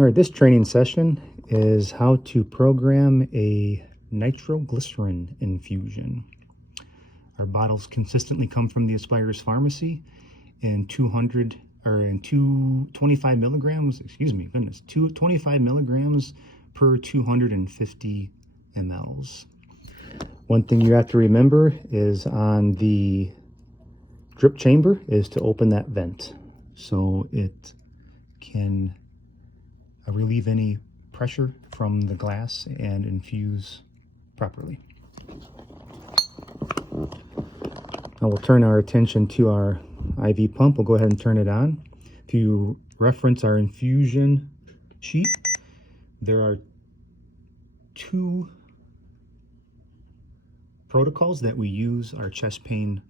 All right, this training session is how to program a nitroglycerin infusion. Our bottles consistently come from the Aspires Pharmacy in 25 milligrams, 25 milligrams per 250 mLs. One thing you have to remember is on the drip chamber is to open that vent so it can relieve any pressure from the glass and infuse properly. Now we'll turn our attention to our IV pump. We'll go ahead and turn it on. If you reference our infusion sheet, there are two protocols that we use our chest pain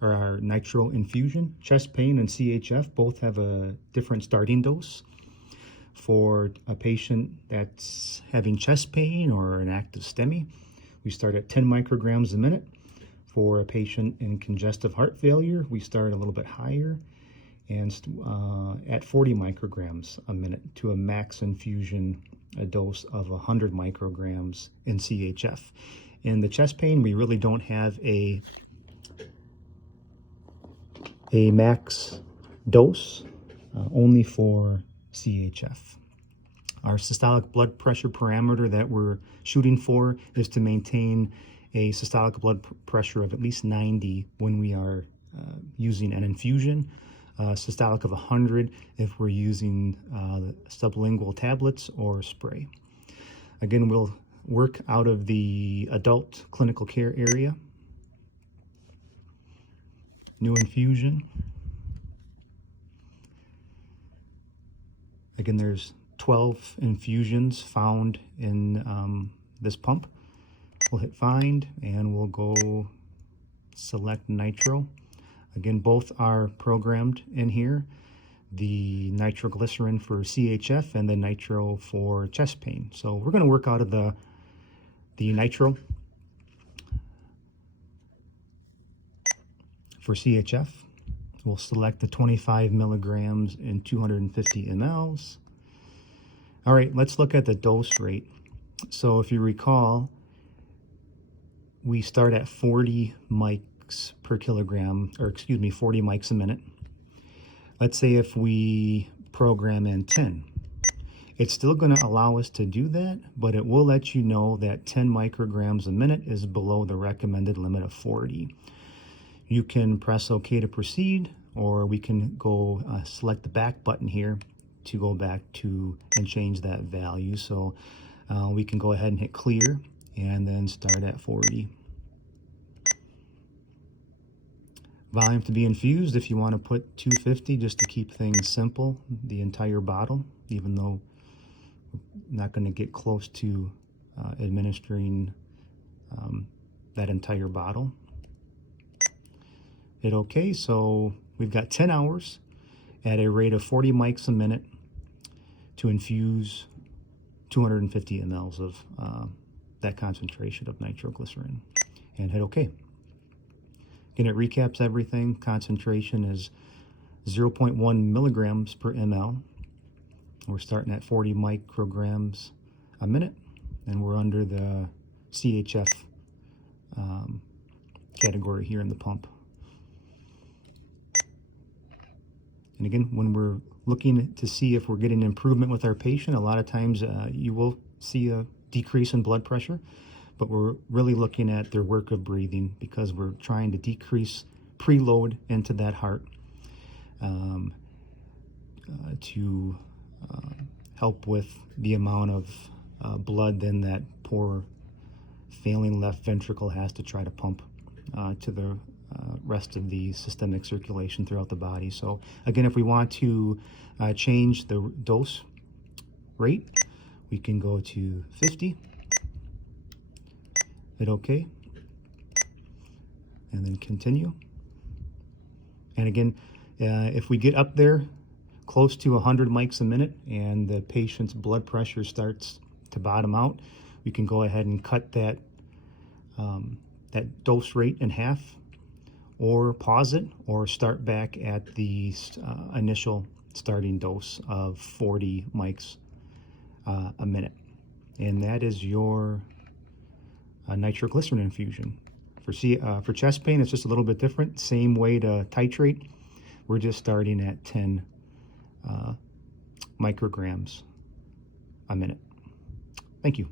or our nitro infusion. Chest pain and CHF both have a different starting dose. For a patient that's having chest pain or an active STEMI, we start at 10 micrograms a minute. For a patient in congestive heart failure, we start a little bit higher and at 40 micrograms a minute to a max infusion, a dose of 100 micrograms in CHF. In the chest pain, we really don't have a max dose, only for CHF. Our systolic blood pressure parameter that we're shooting for is to maintain a systolic blood pressure of at least 90 when we are using an infusion, systolic of 100 if we're using sublingual tablets or spray. Again, we'll work out of the adult clinical care area. New infusion. Again, there's 12 infusions found in this pump. We'll hit find and we'll go select nitro. Again, both are programmed in here. The nitroglycerin for CHF and the nitro for chest pain. So we're going to work out of the nitro for CHF. We'll select the 25 milligrams in 250 mLs. All right, let's look at the dose rate. So if you recall, we start at 40 mics per kilogram, or 40 mics a minute. Let's say if we program in 10. It's still going to allow us to do that, but it will let you know that 10 micrograms a minute is below the recommended limit of 40. You can press OK to proceed, or we can go select the back button here to go back to and change that value. So we can go ahead and hit clear and then start at 40. Volume to be infused, if you want to put 250 just to keep things simple, the entire bottle, even though I'm not going to get close to administering that entire bottle. Hit OK. So we've got 10 hours at a rate of 40 mics a minute to infuse 250 mLs of that concentration of nitroglycerin, and hit OK. Again, it recaps everything. Concentration is 0.1 milligrams per ml. We're starting at 40 micrograms a minute, and we're under the CHF category here in the pump. And again, when we're looking to see if we're getting improvement with our patient, a lot of times you will see a decrease in blood pressure, but we're really looking at their work of breathing because we're trying to decrease preload into that heart to help with the amount of blood then that poor failing left ventricle has to try to pump to the rest of the systemic circulation throughout the body. So again, if we want to change the dose rate, we can go to 50, hit OK, and then continue. And again, if we get up there close to 100 mics a minute and the patient's blood pressure starts to bottom out, we can go ahead and cut that dose rate in half, or pause it, or start back at the initial starting dose of 40 mics a minute. And that is your nitroglycerin infusion. For chest pain, it's just a little bit different. Same way to titrate. We're just starting at 10 micrograms a minute. Thank you.